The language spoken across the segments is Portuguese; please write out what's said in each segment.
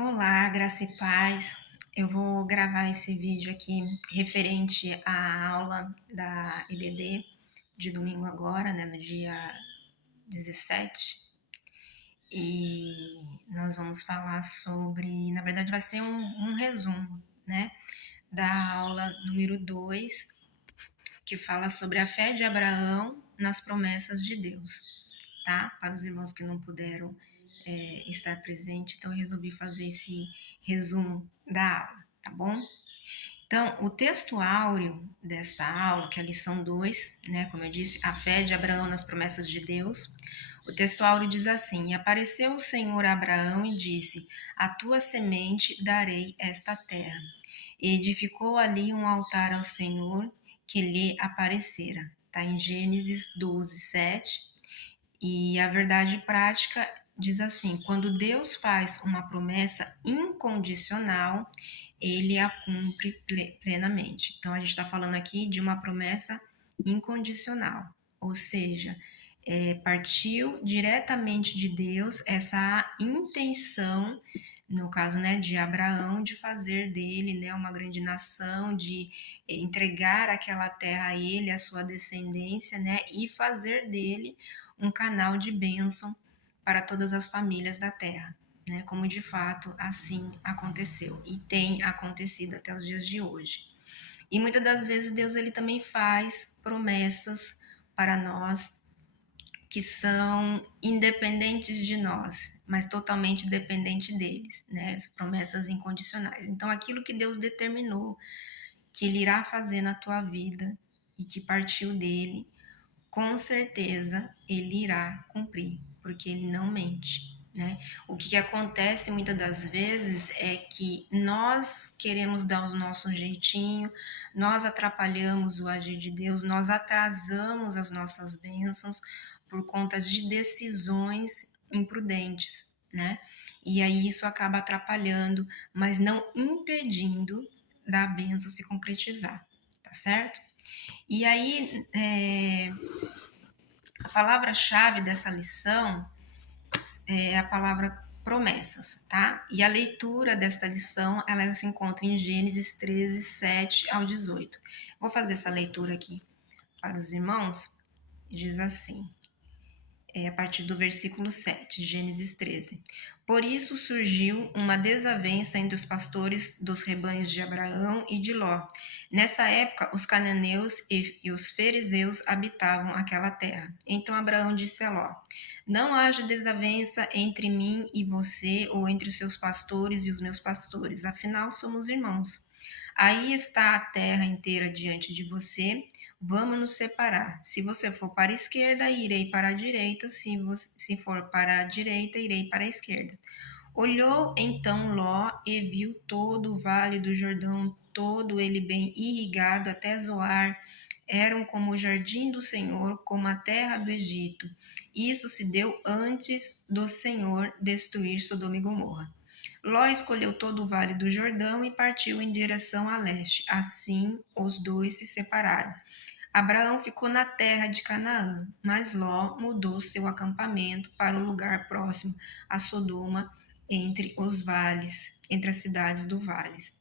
Olá, graça e paz. Eu vou gravar esse vídeo aqui referente à aula da IBD de domingo agora, né, no dia 17. E nós vamos falar sobre, na verdade vai ser um resumo, né, da aula número 2, que fala sobre a fé de Abraão nas promessas de Deus, tá? Para os irmãos que não puderam estar presente, então eu resolvi fazer esse resumo da aula, tá bom? Então, o texto áureo desta aula, que é a lição 2, né, como eu disse, a fé de Abraão nas promessas de Deus, o texto áureo diz assim: E apareceu o Senhor a Abraão e disse: A tua semente darei esta terra. E edificou ali um altar ao Senhor que lhe aparecera. Está em Gênesis 12, 7. E a verdade prática diz assim: quando Deus faz uma promessa incondicional, ele a cumpre plenamente. Então, a gente está falando aqui de uma promessa incondicional, ou seja, partiu diretamente de Deus essa intenção, no caso, né, de Abraão, de fazer dele, né, uma grande nação, de entregar aquela terra a ele, a sua descendência, né, e fazer dele um canal de bênção para todas as famílias da terra, né? Como de fato assim aconteceu e tem acontecido até os dias de hoje. E muitas das vezes Deus ele também faz promessas para nós que são independentes de nós, mas totalmente dependente deles, né? As promessas incondicionais. Então, aquilo que Deus determinou que Ele irá fazer na tua vida e que partiu dele, com certeza Ele irá cumprir, porque Ele não mente. Né? O que acontece muitas das vezes é que nós queremos dar o nosso jeitinho, nós atrapalhamos o agir de Deus, nós atrasamos as nossas bênçãos por conta de decisões imprudentes, né? E aí isso acaba atrapalhando, mas não impedindo da bênção se concretizar, tá certo? E aí, a palavra-chave dessa lição é a palavra promessas, tá? E a leitura desta lição, ela se encontra em Gênesis 13, 7 ao 18. Vou fazer essa leitura aqui para os irmãos. Diz assim: a partir do versículo 7, Gênesis 13. Por isso surgiu uma desavença entre os pastores dos rebanhos de Abraão e de Ló. Nessa época, os cananeus e os fariseus habitavam aquela terra. Então Abraão disse a Ló: Não haja desavença entre mim e você, ou entre os seus pastores e os meus pastores, afinal somos irmãos. Aí está a terra inteira diante de você. Vamos nos separar. Se você for para a esquerda, irei para a direita. Se for para a direita, irei para a esquerda. Olhou então Ló e viu todo o vale do Jordão, todo ele bem irrigado até Zoar. Eram como o jardim do Senhor, como a terra do Egito. Isso se deu antes do Senhor destruir Sodoma e Gomorra. Ló escolheu todo o vale do Jordão e partiu em direção a leste. Assim, os dois se separaram. Abraão ficou na terra de Canaã, mas Ló mudou seu acampamento para o lugar próximo a Sodoma, entre os vales, entre as cidades do vales.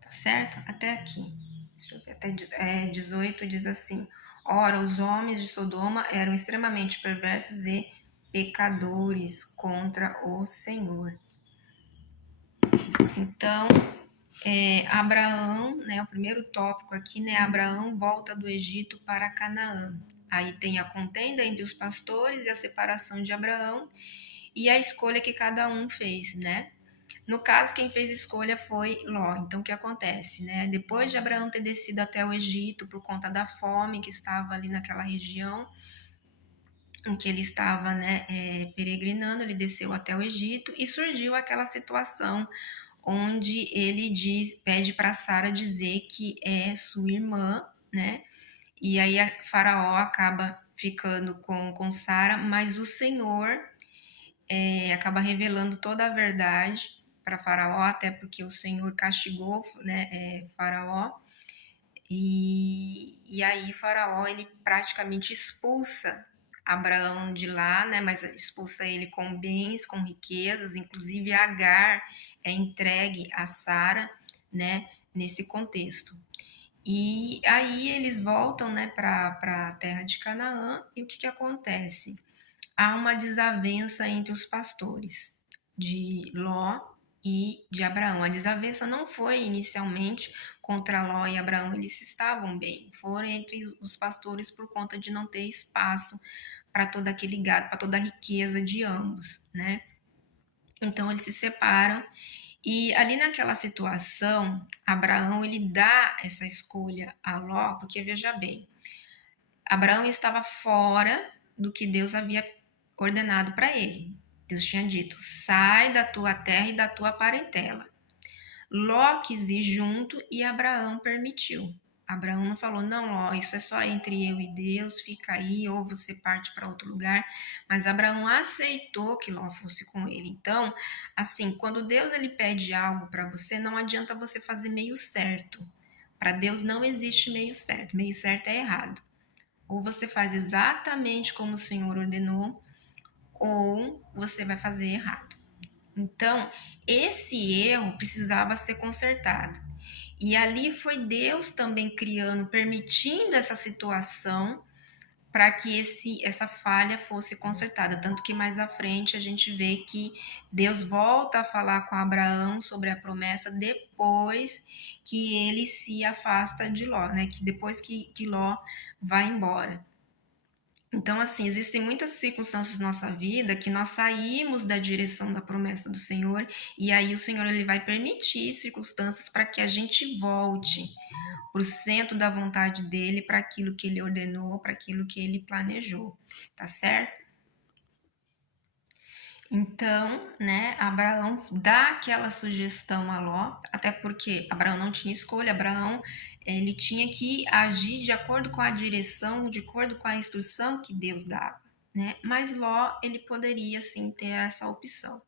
Tá certo? Até aqui. Deixa eu ver, até 18 diz assim: Ora, os homens de Sodoma eram extremamente perversos e pecadores contra o Senhor. Então, Abraão, né, o primeiro tópico aqui, né, Abraão volta do Egito para Canaã. Aí tem a contenda entre os pastores e a separação de Abraão e a escolha que cada um fez, né? No caso, quem fez escolha foi Ló. Então, o que acontece, né? Depois de Abraão ter descido até o Egito por conta da fome que estava ali naquela região em que ele estava, né, peregrinando, ele desceu até o Egito e surgiu aquela situação onde ele pede para Sara dizer que é sua irmã, né? E aí a Faraó acaba ficando com Sara, mas o Senhor acaba revelando toda a verdade para Faraó, até porque o Senhor castigou, né, Faraó. E aí Faraó ele praticamente expulsa Abraão de lá, né, mas expulsa ele com bens, com riquezas, inclusive Agar é entregue a Sara, né, nesse contexto. E aí eles voltam, né, para a terra de Canaã, e o que acontece? Há uma desavença entre os pastores de Ló e de Abraão. A desavença não foi inicialmente contra Ló e Abraão, eles estavam bem. Foram entre os pastores por conta de não ter espaço para todo aquele gado, para toda a riqueza de ambos, né? Então eles se separam e ali naquela situação, Abraão ele dá essa escolha a Ló, porque veja bem, Abraão estava fora do que Deus havia ordenado para ele. Deus tinha dito: sai da tua terra e da tua parentela. Ló quis ir junto e Abraão permitiu. Abraão não falou: não, Ló, isso é só entre eu e Deus, fica aí, ou você parte para outro lugar. Mas Abraão aceitou que Ló fosse com ele. Então, assim, quando Deus ele pede algo para você, não adianta você fazer meio certo. Para Deus não existe meio certo. Meio certo é errado. Ou você faz exatamente como o Senhor ordenou, ou você vai fazer errado. Então, esse erro precisava ser consertado. E ali foi Deus também criando, permitindo essa situação para que essa falha fosse consertada. Tanto que mais à frente a gente vê que Deus volta a falar com Abraão sobre a promessa depois que ele se afasta de Ló, né? Que depois que Ló vai embora. Então, assim, existem muitas circunstâncias na nossa vida que nós saímos da direção da promessa do Senhor e aí o Senhor ele vai permitir circunstâncias para que a gente volte para o centro da vontade dele, para aquilo que ele ordenou, para aquilo que ele planejou, tá certo? Então, né, Abraão dá aquela sugestão a Ló, até porque Abraão não tinha escolha, Abraão ele tinha que agir de acordo com a direção, de acordo com a instrução que Deus dava, né? Mas Ló ele poderia sim ter essa opção.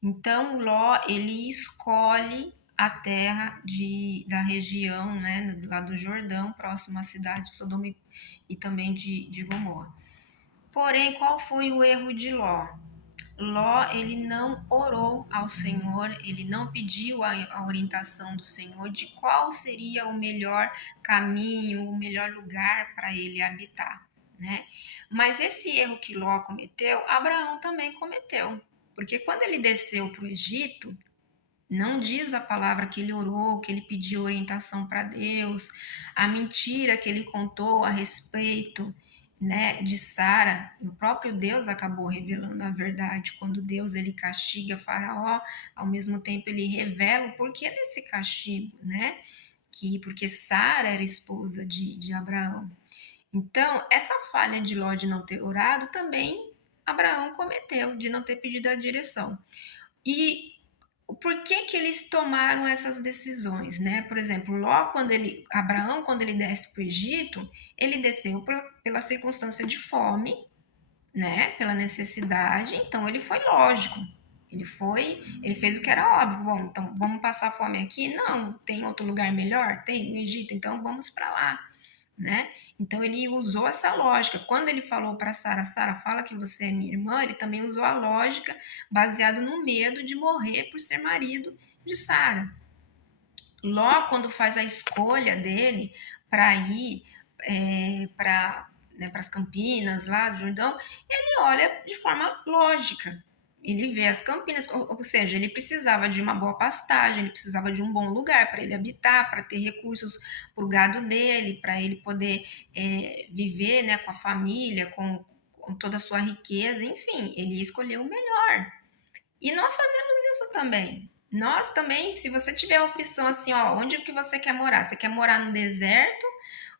Então Ló ele escolhe a terra da região, né, lá do Jordão, próximo à cidade de Sodoma e também de Gomorra. Porém, qual foi o erro de Ló? Ló, ele não orou ao Senhor, ele não pediu a orientação do Senhor de qual seria o melhor caminho, o melhor lugar para ele habitar, né? Mas esse erro que Ló cometeu, Abraão também cometeu. Porque quando ele desceu para o Egito, não diz a palavra que ele orou, que ele pediu orientação para Deus, a mentira que ele contou a respeito, né, de Sara. O próprio Deus acabou revelando a verdade. Quando Deus ele castiga Faraó, ao mesmo tempo ele revela o porquê desse castigo, né? Porque Sara era esposa de Abraão. Então, essa falha de Ló de não ter orado também Abraão cometeu, de não ter pedido a direção. E por que que eles tomaram essas decisões, né? Por exemplo, Abraão, quando ele desce para o Egito, ele desceu pela circunstância de fome, né? Pela necessidade, então ele foi lógico. Ele fez o que era óbvio. Bom, então vamos passar fome aqui? Não, tem outro lugar melhor? Tem no Egito, então vamos para lá, né? Então ele usou essa lógica. Quando ele falou para Sara, Sara, fala que você é minha irmã, ele também usou a lógica baseado no medo de morrer por ser marido de Sara. Ló, quando faz a escolha dele para ir para as Campinas lá do Jordão, ele olha de forma lógica. Ele vê as Campinas, ou seja, ele precisava de uma boa pastagem, ele precisava de um bom lugar para ele habitar, para ter recursos para o gado dele, para ele poder viver, né, com a família, com toda a sua riqueza, enfim, ele escolheu o melhor. E nós fazemos isso também. Nós também, se você tiver a opção assim, ó, onde que você quer morar? Você quer morar no deserto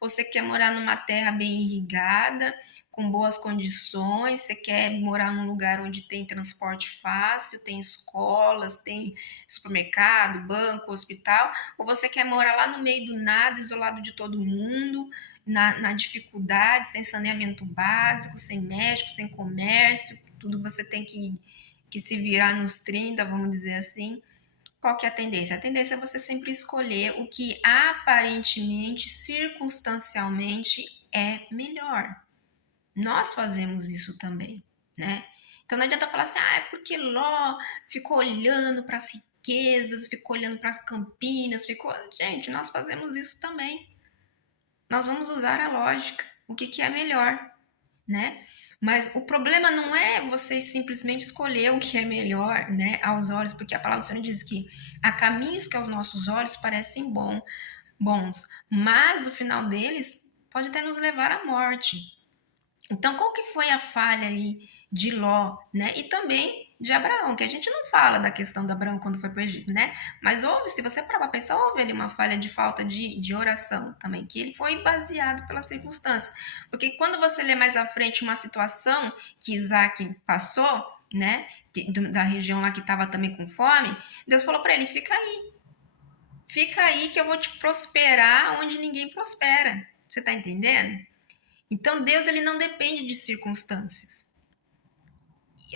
ou você quer morar numa terra bem irrigada, com boas condições? Você quer morar num lugar onde tem transporte fácil, tem escolas, tem supermercado, banco, hospital? Ou você quer morar lá no meio do nada, isolado de todo mundo, na dificuldade, sem saneamento básico, sem médico, sem comércio, tudo você tem que se virar nos 30, vamos dizer assim, qual que é a tendência? A tendência é você sempre escolher o que aparentemente, circunstancialmente é melhor. Nós fazemos isso também, né? Então não adianta falar assim, ah, é porque Ló ficou olhando para as riquezas, ficou olhando para as campinas, ficou. Gente, nós fazemos isso também. Nós vamos usar a lógica, o que, que é melhor, né? Mas o problema não é você simplesmente escolher o que é melhor, né, aos olhos, porque a palavra do Senhor diz que há caminhos que aos nossos olhos parecem bons, mas o final deles pode até nos levar à morte. Então, qual que foi a falha ali de Ló, né? E também de Abraão, que a gente não fala da questão de Abraão quando foi para o Egito, né? Mas houve, se você parar para pensar, houve ali uma falha de falta de oração também, que ele foi baseado pela circunstância. Porque quando você lê mais à frente uma situação que Isaac passou, né? Da região lá que estava também com fome, Deus falou para ele: fica aí que eu vou te prosperar onde ninguém prospera. Você tá entendendo? Então Deus ele não depende de circunstâncias.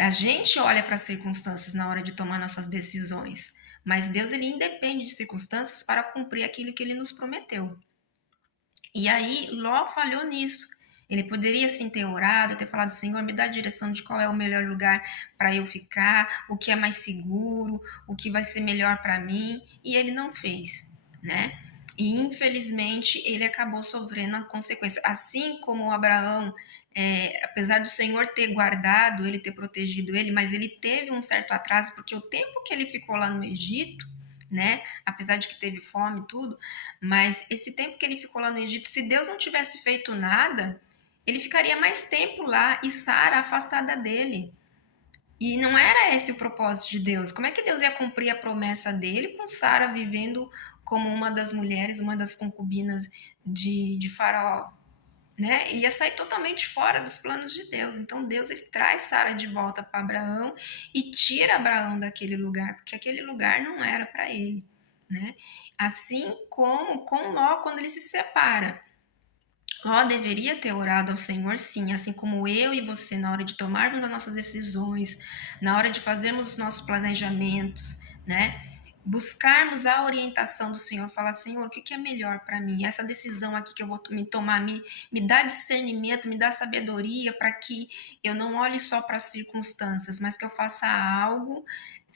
A gente olha para as circunstâncias na hora de tomar nossas decisões, mas Deus ele independe de circunstâncias para cumprir aquilo que ele nos prometeu. E aí Ló falhou nisso. Ele poderia sim ter orado, ter falado: Senhor, me dá a direção de qual é o melhor lugar para eu ficar, o que é mais seguro, o que vai ser melhor para mim, e ele não fez, né? E infelizmente ele acabou sofrendo a consequência. Assim como Abraão, apesar do Senhor ter guardado, ele ter protegido ele, mas ele teve um certo atraso, porque o tempo que ele ficou lá no Egito, né? Apesar de que teve fome e tudo, mas esse tempo que ele ficou lá no Egito, se Deus não tivesse feito nada, ele ficaria mais tempo lá e Sara afastada dele. E não era esse o propósito de Deus. Como é que Deus ia cumprir a promessa dele com Sara vivendo como uma das mulheres, uma das concubinas de Faraó? Né? Ia sair totalmente fora dos planos de Deus. Então Deus ele traz Sara de volta para Abraão e tira Abraão daquele lugar, porque aquele lugar não era para ele, né? Assim como com Ló quando ele se separa. Ló deveria ter orado ao Senhor, sim, assim como eu e você, na hora de tomarmos as nossas decisões, na hora de fazermos os nossos planejamentos, né? Buscarmos a orientação do Senhor, falar: Senhor, o que é melhor para mim? Essa decisão aqui que eu vou me tomar, me dá discernimento, me dá sabedoria para que eu não olhe só para as circunstâncias, mas que eu faça algo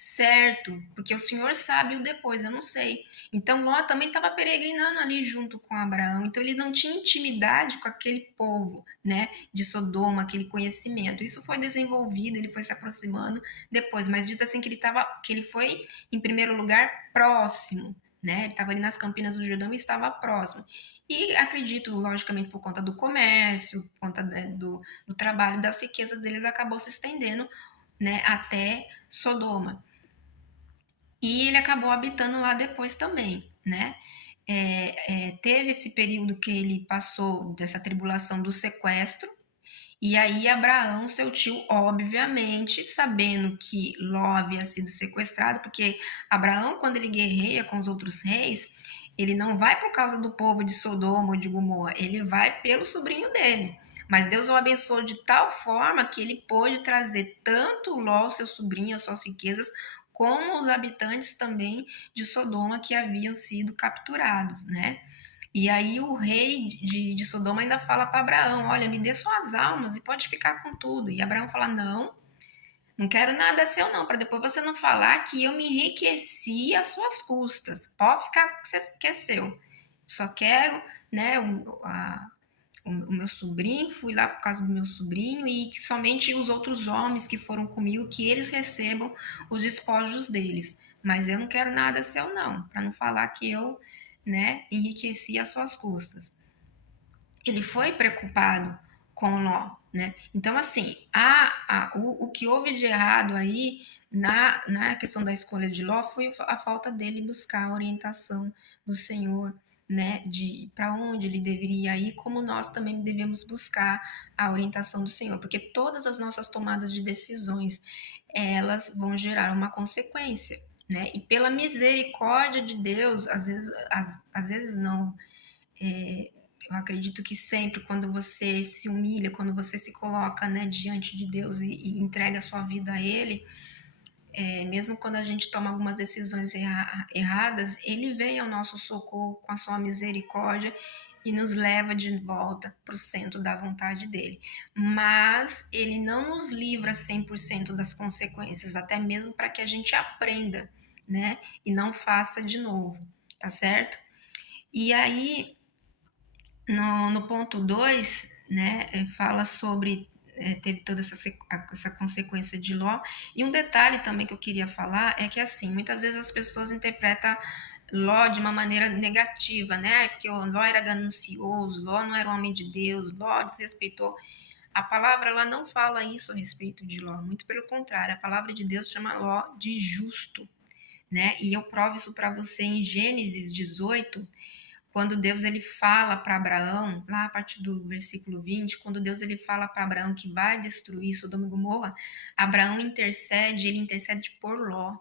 certo, porque o Senhor sabe o depois, eu não sei. Então Ló também estava peregrinando ali junto com Abraão, então ele não tinha intimidade com aquele povo, né, de Sodoma, aquele conhecimento. Isso foi desenvolvido, ele foi se aproximando depois, mas diz assim que ele foi em primeiro lugar próximo, né? Ele estava ali nas Campinas do Jordão e estava próximo. E acredito, logicamente, por conta do comércio, por conta do trabalho, das riquezas deles, acabou se estendendo, né, até Sodoma. E ele acabou habitando lá depois também, né? Teve esse período que ele passou dessa tribulação do sequestro, e aí Abraão, seu tio, obviamente, sabendo que Ló havia sido sequestrado, porque Abraão, quando ele guerreia com os outros reis, ele não vai por causa do povo de Sodoma ou de Gomorra, ele vai pelo sobrinho dele. Mas Deus o abençoou de tal forma que ele pôde trazer tanto Ló, seu sobrinho, as suas riquezas, como os habitantes também de Sodoma que haviam sido capturados, né? E aí o rei de Sodoma ainda fala para Abraão: olha, me dê suas almas e pode ficar com tudo. E Abraão fala: não, não quero nada seu não, para depois você não falar que eu me enriqueci às suas custas. Pode ficar com o que é seu. Só quero, né, o meu sobrinho, fui lá por causa do meu sobrinho e que somente os outros homens que foram comigo, que eles recebam os despojos deles. Mas eu não quero nada seu não, para não falar que eu, né, enriqueci às suas custas. Ele foi preocupado com Ló, né? Então, assim, o que houve de errado aí na questão da escolha de Ló foi a falta dele buscar a orientação do Senhor, né? De para onde ele deveria ir, como nós também devemos buscar a orientação do Senhor, porque todas as nossas tomadas de decisões elas vão gerar uma consequência, né? E pela misericórdia de Deus, às vezes não, eu acredito que sempre quando você se humilha, quando você se coloca, né, diante de Deus e entrega a sua vida a Ele, mesmo quando a gente toma algumas decisões erradas, Ele vem ao nosso socorro com a sua misericórdia e nos leva de volta para o centro da vontade dele. Mas ele não nos livra 100% das consequências, até mesmo para que a gente aprenda, né? E não faça de novo, tá certo? E aí, no ponto 2, né, fala sobre teve toda essa consequência de Ló. E um detalhe também que eu queria falar é que, assim, muitas vezes as pessoas interpretam Ló de uma maneira negativa, né? Porque o Ló era ganancioso, Ló não era um homem de Deus, Ló desrespeitou. A palavra ela não fala isso a respeito de Ló, muito pelo contrário, a palavra de Deus chama Ló de justo, né? E eu provo isso para você em Gênesis 18, quando Deus ele fala para Abraão, lá a partir do versículo 20, quando Deus ele fala para Abraão que vai destruir Sodoma e Gomorra, Abraão ele intercede por Ló.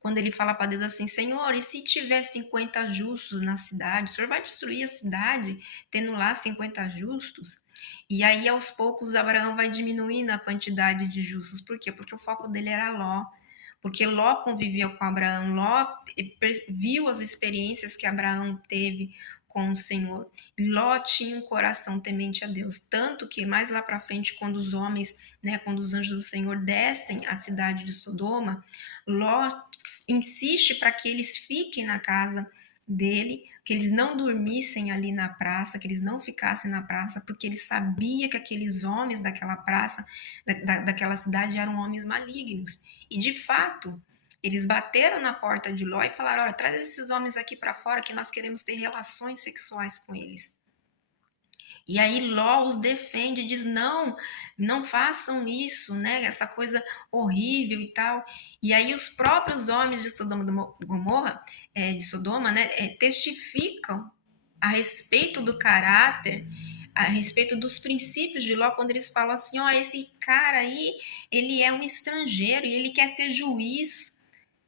Quando ele fala para Deus assim, Senhor, e se tiver 50 justos na cidade, o Senhor vai destruir a cidade, tendo lá 50 justos? E aí, aos poucos, Abraão vai diminuindo a quantidade de justos. Por quê? Porque o foco dele era Ló. Porque Ló conviveu com Abraão, Ló viu as experiências que Abraão teve com o Senhor. Ló tinha um coração temente a Deus, tanto que mais lá para frente, quando os homens, né, quando os anjos do Senhor descem à cidade de Sodoma, Ló insiste para que eles fiquem na casa dele, que eles não dormissem ali na praça, que eles não ficassem na praça, porque ele sabia que aqueles homens daquela praça, daquela cidade, eram homens malignos. E de fato, eles bateram na porta de Ló e falaram: olha, traz esses homens aqui para fora que nós queremos ter relações sexuais com eles. E aí Ló os defende, diz: não, não façam isso, né? Essa coisa horrível e tal. E aí os próprios homens de Sodoma e Gomorra, de Sodoma, né, testificam a respeito do caráter, a respeito dos princípios de Ló, quando eles falam assim: ó, esse cara aí, ele é um estrangeiro e ele quer ser juiz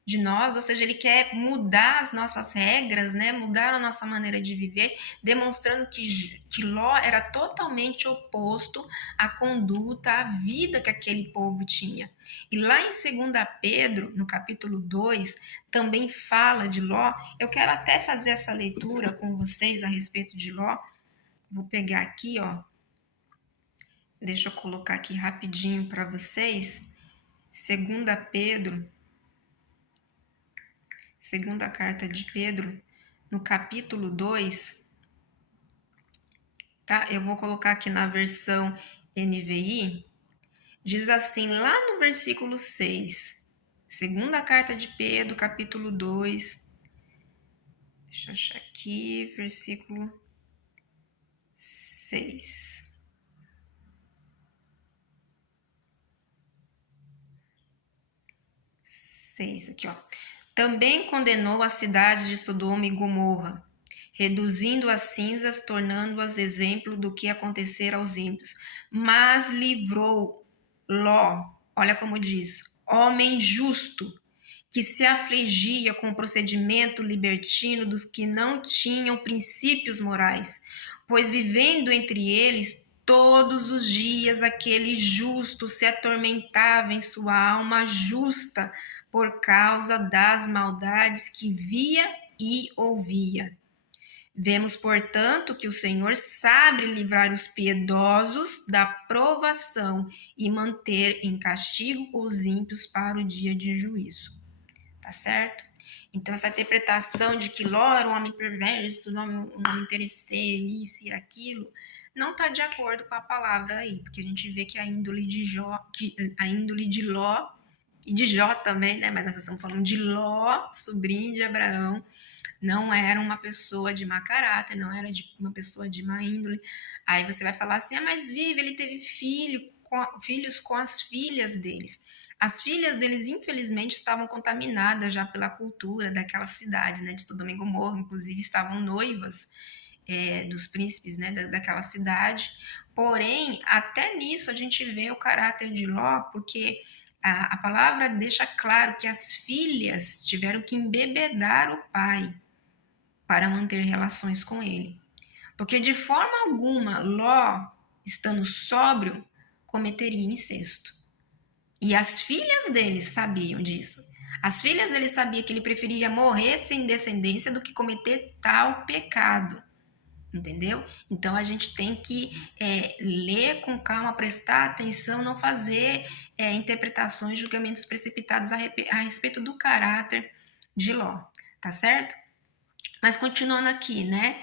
de nós, ou seja, ele quer mudar as nossas regras, né? Mudar a nossa maneira de viver, demonstrando que Ló era totalmente oposto à conduta, à vida que aquele povo tinha. E lá em 2 Pedro, no capítulo 2, também fala de Ló. Eu quero até fazer essa leitura com vocês a respeito de Ló. Vou pegar aqui, ó. Deixa eu colocar aqui rapidinho para vocês. 2 Pedro, segunda carta de Pedro, no capítulo 2, tá? Eu vou colocar aqui na versão NVI, diz assim, lá no versículo 6, segunda carta de Pedro, capítulo 2, deixa eu achar aqui, versículo 6. Aqui, ó. Também condenou as cidades de Sodoma e Gomorra, reduzindo as cinzas, tornando-as exemplo do que acontecer aos ímpios. Mas livrou Ló, olha como diz, homem justo, que se afligia com o procedimento libertino dos que não tinham princípios morais, pois vivendo entre eles todos os dias aquele justo se atormentava em sua alma justa por causa das maldades que via e ouvia. Vemos, portanto, que o Senhor sabe livrar os piedosos da provação e manter em castigo os ímpios para o dia de juízo. Tá certo? Então, essa interpretação de que Ló era um homem perverso, um homem interesseiro, isso e aquilo, não está de acordo com a palavra aí, porque a gente vê que a índole de Ló e de Jó também, né? Mas nós estamos falando de Ló, sobrinho de Abraão, não era uma pessoa de má caráter, não era uma pessoa de má índole. Aí você vai falar assim, mas vive, ele teve filhos com as filhas deles. As filhas deles, infelizmente, estavam contaminadas já pela cultura daquela cidade, né, de Sodoma e Gomorra, inclusive estavam noivas dos príncipes, né, daquela cidade. Porém, até nisso a gente vê o caráter de Ló, porque a palavra deixa claro que as filhas tiveram que embebedar o pai para manter relações com ele. Porque de forma alguma Ló, estando sóbrio, cometeria incesto. E as filhas dele sabiam disso. As filhas dele sabiam que ele preferia morrer sem descendência do que cometer tal pecado. entendeu? Então a gente tem que ler com calma, prestar atenção, não fazer interpretações, julgamentos precipitados a respeito do caráter de Ló, tá certo? Mas continuando aqui, né?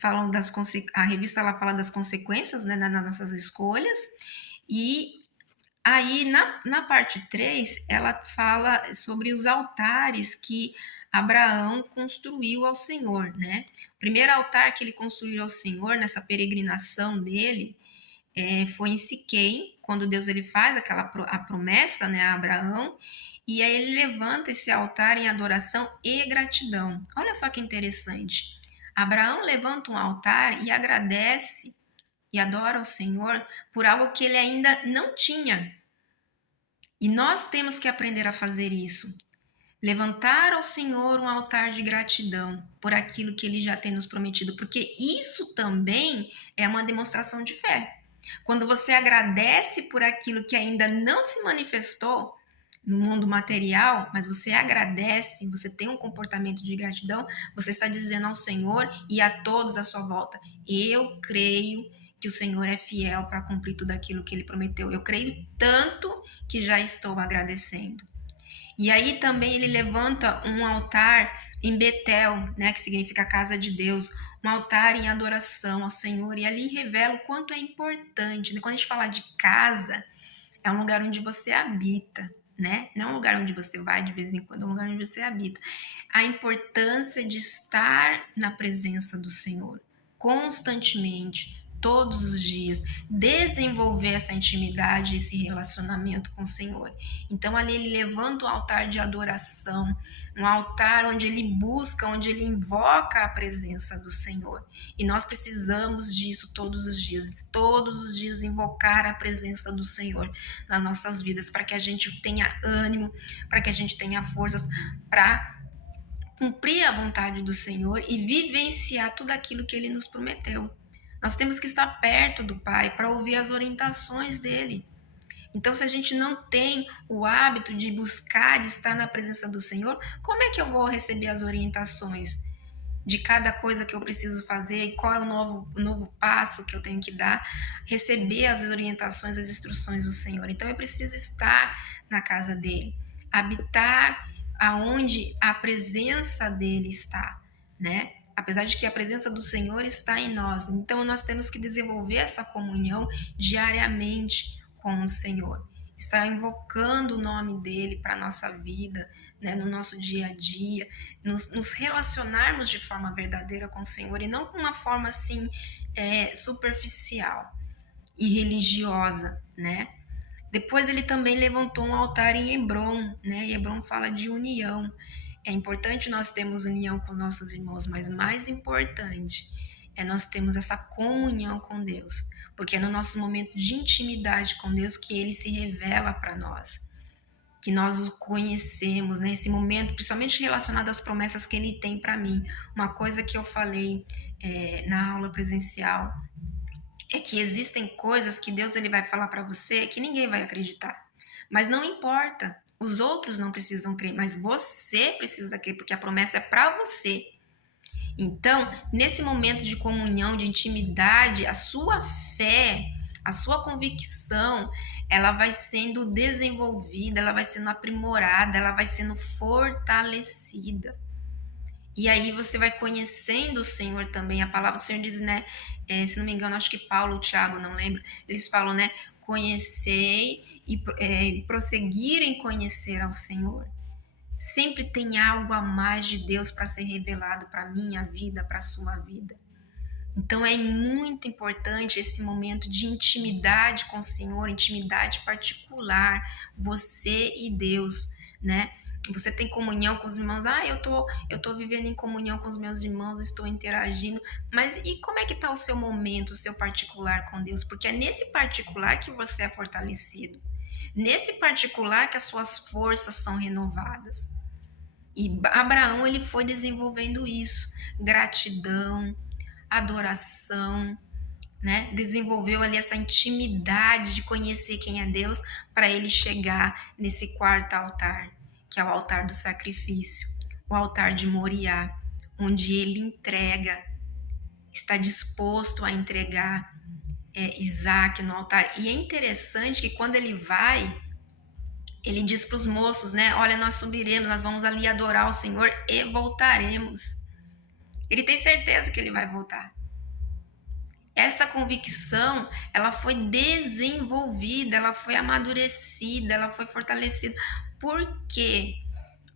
Falam a revista ela fala das consequências, né, nas nossas escolhas, e aí na parte 3 ela fala sobre os altares que Abraão construiu ao Senhor, né? O primeiro altar que ele construiu ao Senhor nessa peregrinação dele foi em Siquém, quando Deus ele faz a promessa, né, a Abraão, e aí ele levanta esse altar em adoração e gratidão. Olha só que interessante. Abraão levanta um altar e agradece e adora o Senhor por algo que ele ainda não tinha. E nós temos que aprender a fazer isso. Levantar ao Senhor um altar de gratidão por aquilo que ele já tem nos prometido, porque isso também é uma demonstração de fé. Quando você agradece por aquilo que ainda não se manifestou no mundo material, mas você agradece, você tem um comportamento de gratidão, você está dizendo ao Senhor e a todos à sua volta: eu creio que o Senhor é fiel para cumprir tudo aquilo que ele prometeu. Eu creio tanto que já estou agradecendo. E aí também ele levanta um altar em Betel, né, que significa casa de Deus, um altar em adoração ao Senhor, e ali revela o quanto é importante, né? Quando a gente fala de casa, é um lugar onde você habita, né? Não é um lugar onde você vai de vez em quando, é um lugar onde você habita. A importância de estar na presença do Senhor constantemente, todos os dias, desenvolver essa intimidade, esse relacionamento com o Senhor. Então ali ele levanta um altar de adoração, um altar onde ele busca, onde ele invoca a presença do Senhor. E nós precisamos disso todos os dias invocar a presença do Senhor nas nossas vidas, para que a gente tenha ânimo, para que a gente tenha forças para cumprir a vontade do Senhor e vivenciar tudo aquilo que ele nos prometeu. Nós temos que estar perto do Pai para ouvir as orientações dele. Então, se a gente não tem o hábito de buscar, de estar na presença do Senhor, como é que eu vou receber as orientações de cada coisa que eu preciso fazer e qual é o novo passo que eu tenho que dar? Receber as orientações, as instruções do Senhor. Então, eu preciso estar na casa dele, habitar aonde a presença dele está, né? Apesar de que a presença do Senhor está em nós. Então, nós temos que desenvolver essa comunhão diariamente com o Senhor. Estar invocando o nome dele para a nossa vida, né, no nosso dia a dia, nos relacionarmos de forma verdadeira com o Senhor e não com uma forma assim superficial e religiosa, né? Depois ele também levantou um altar em Hebrom, né? E Hebrom fala de união. É importante nós termos união com nossos irmãos, mas mais importante é nós termos essa comunhão com Deus, porque é no nosso momento de intimidade com Deus que ele se revela para nós, que nós o conhecemos, né? Esse momento, principalmente relacionado às promessas que ele tem para mim. Uma coisa que eu falei na aula presencial é que existem coisas que Deus ele vai falar para você que ninguém vai acreditar. Mas não importa, os outros não precisam crer, mas você precisa crer, porque a promessa é para você. Então, nesse momento de comunhão, de intimidade, a sua fé, a sua convicção, ela vai sendo desenvolvida, ela vai sendo aprimorada, ela vai sendo fortalecida. E aí você vai conhecendo o Senhor também. A palavra do Senhor diz, né? Se não me engano, acho que Paulo ou Tiago, não lembro. Eles falam, né? Conhecei e prosseguir em conhecer ao Senhor. Sempre tem algo a mais de Deus para ser revelado para a minha vida, para a sua vida. Então é muito importante esse momento de intimidade com o Senhor, intimidade particular, você e Deus, né? Você tem comunhão com os irmãos. Eu tô vivendo em comunhão com os meus irmãos, estou interagindo. Mas e como é que está o seu momento, o seu particular com Deus? Porque é nesse particular que você é fortalecido. Nesse particular que as suas forças são renovadas. E Abraão, ele foi desenvolvendo isso. Gratidão, adoração, né? Desenvolveu ali essa intimidade de conhecer quem é Deus para ele chegar nesse quarto altar, que é o altar do sacrifício, o altar de Moriá, onde ele entrega está disposto a entregar Isaac no altar. E é interessante que quando ele vai, ele diz para os moços, né? Olha, nós subiremos, nós vamos ali adorar o Senhor e voltaremos. Ele tem certeza que ele vai voltar. Essa convicção, ela foi desenvolvida, ela foi amadurecida, ela foi fortalecida. Por quê?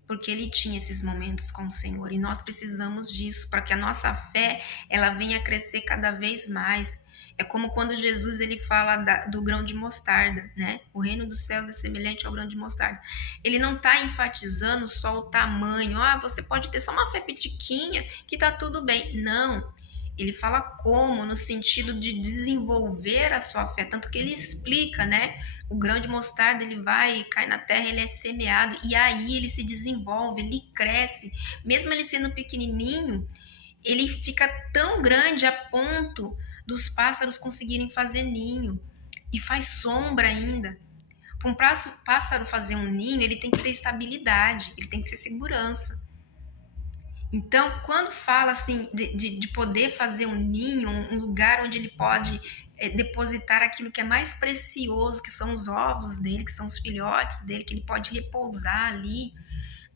Porque ele tinha esses momentos com o Senhor e nós precisamos disso para que a nossa fé ela venha crescer cada vez mais. É como quando Jesus ele fala do grão de mostarda, né? O reino dos céus é semelhante ao grão de mostarda. Ele não está enfatizando só o tamanho. Ah, você pode ter só uma fé pitiquinha que tá tudo bem. Não. Ele fala como, no sentido de desenvolver a sua fé, tanto que ele explica, né? O grão de mostarda, ele vai, cai na terra, ele é semeado, e aí ele se desenvolve, ele cresce. Mesmo ele sendo pequenininho, ele fica tão grande a ponto dos pássaros conseguirem fazer ninho, e faz sombra ainda. Para um pássaro fazer um ninho, ele tem que ter estabilidade, ele tem que ter segurança. Então, quando fala assim de poder fazer um ninho, um lugar onde ele pode depositar aquilo que é mais precioso, que são os ovos dele, que são os filhotes dele, que ele pode repousar ali.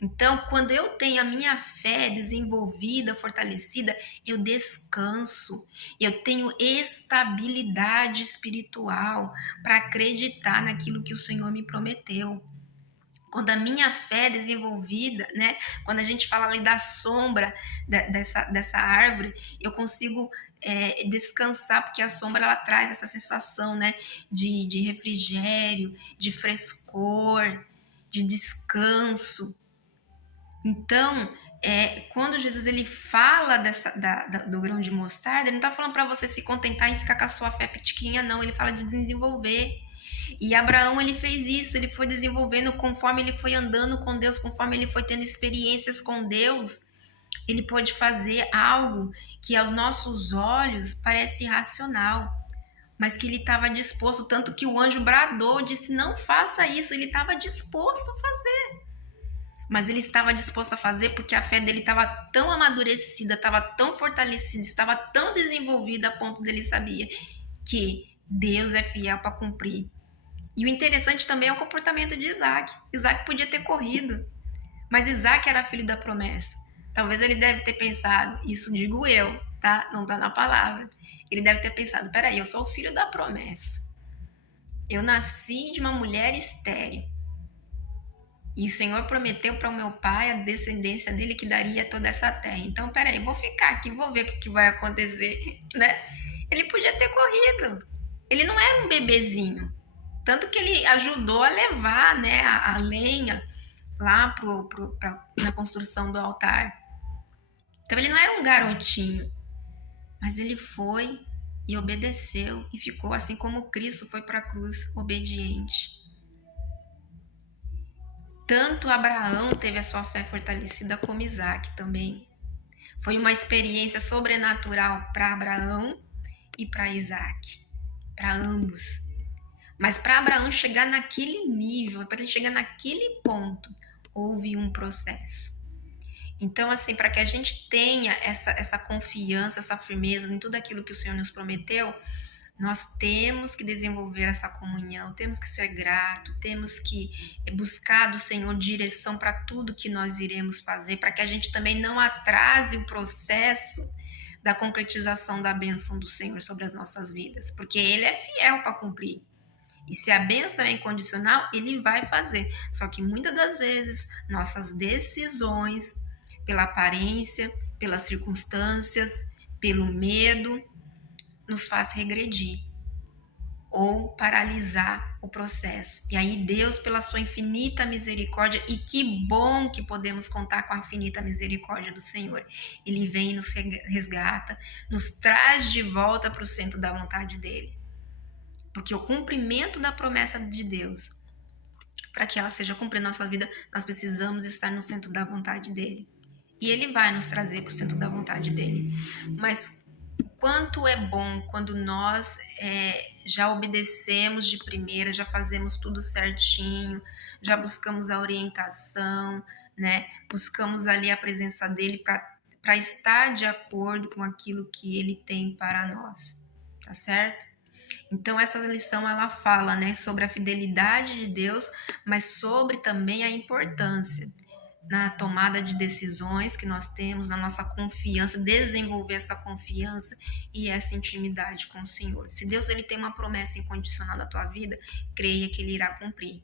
Então, quando eu tenho a minha fé desenvolvida, fortalecida, eu descanso, eu tenho estabilidade espiritual para acreditar naquilo que o Senhor me prometeu. Quando a minha fé é desenvolvida, né? Quando a gente fala ali da sombra dessa árvore, eu consigo descansar, porque a sombra ela traz essa sensação, né? De refrigério, de frescor, de descanso. Então, quando Jesus ele fala do grão de mostarda, ele não está falando para você se contentar em ficar com a sua fé pitiquinha, não. Ele fala de desenvolver. E Abraão, ele fez isso, ele foi desenvolvendo conforme ele foi andando com Deus, conforme ele foi tendo experiências com Deus, ele pôde fazer algo que aos nossos olhos parece irracional, mas que ele estava disposto, tanto que o anjo bradou, disse, não faça isso, ele estava disposto a fazer. Mas ele estava disposto a fazer porque a fé dele estava tão amadurecida, estava tão fortalecida, estava tão desenvolvida a ponto dele sabia que Deus é fiel para cumprir. E o interessante também é o comportamento de Isaac. Isaac podia ter corrido, mas Isaac era filho da promessa. Talvez ele deve ter pensado, isso digo eu, tá? Não tá na palavra. Ele deve ter pensado, peraí, eu sou o filho da promessa. Eu nasci de uma mulher estéril. E o Senhor prometeu para o meu pai, a descendência dele, que daria toda essa terra. Então, peraí, vou ficar aqui, vou ver o que vai acontecer, né? Ele podia ter corrido. Ele não era um bebezinho. Tanto que ele ajudou a levar, né, a lenha lá na construção do altar. Então ele não era um garotinho, mas ele foi e obedeceu e ficou assim como Cristo foi para a cruz, obediente. Tanto Abraão teve a sua fé fortalecida como Isaac também. Foi uma experiência sobrenatural para Abraão e para Isaac, para ambos. Mas para Abraão chegar naquele nível, para ele chegar naquele ponto, houve um processo. Então, assim, para que a gente tenha essa confiança, essa firmeza em tudo aquilo que o Senhor nos prometeu, nós temos que desenvolver essa comunhão, temos que ser grato, temos que buscar do Senhor direção para tudo que nós iremos fazer, para que a gente também não atrase o processo da concretização da bênção do Senhor sobre as nossas vidas, porque Ele é fiel para cumprir. E se a bênção é incondicional, ele vai fazer. Só que muitas das vezes, nossas decisões, pela aparência, pelas circunstâncias, pelo medo, nos faz regredir ou paralisar o processo. E aí Deus, pela sua infinita misericórdia, e que bom que podemos contar com a infinita misericórdia do Senhor, Ele vem e nos resgata, nos traz de volta para o centro da vontade dEle. Porque o cumprimento da promessa de Deus, para que ela seja cumprida na nossa vida, nós precisamos estar no centro da vontade dele. E ele vai nos trazer para o centro da vontade dele. Mas quanto é bom quando nós já obedecemos de primeira, já fazemos tudo certinho, já buscamos a orientação, né? Buscamos ali a presença dele para para estar de acordo com aquilo que Ele tem para nós, tá certo? Então essa lição ela fala, né, sobre a fidelidade de Deus, mas sobre também a importância na tomada de decisões que nós temos, na nossa confiança, desenvolver essa confiança e essa intimidade com o Senhor. Se Deus ele tem uma promessa incondicional na tua vida, creia que Ele irá cumprir.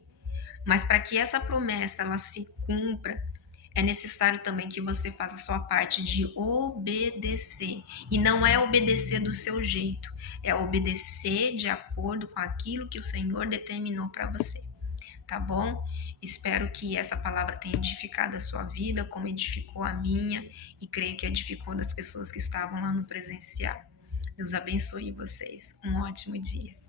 Mas para que essa promessa ela se cumpra, é necessário também que você faça a sua parte de obedecer. E não é obedecer do seu jeito, é obedecer de acordo com aquilo que o Senhor determinou para você. Tá bom? Espero que essa palavra tenha edificado a sua vida, como edificou a minha, e creio que edificou das pessoas que estavam lá no presencial. Deus abençoe vocês. Um ótimo dia.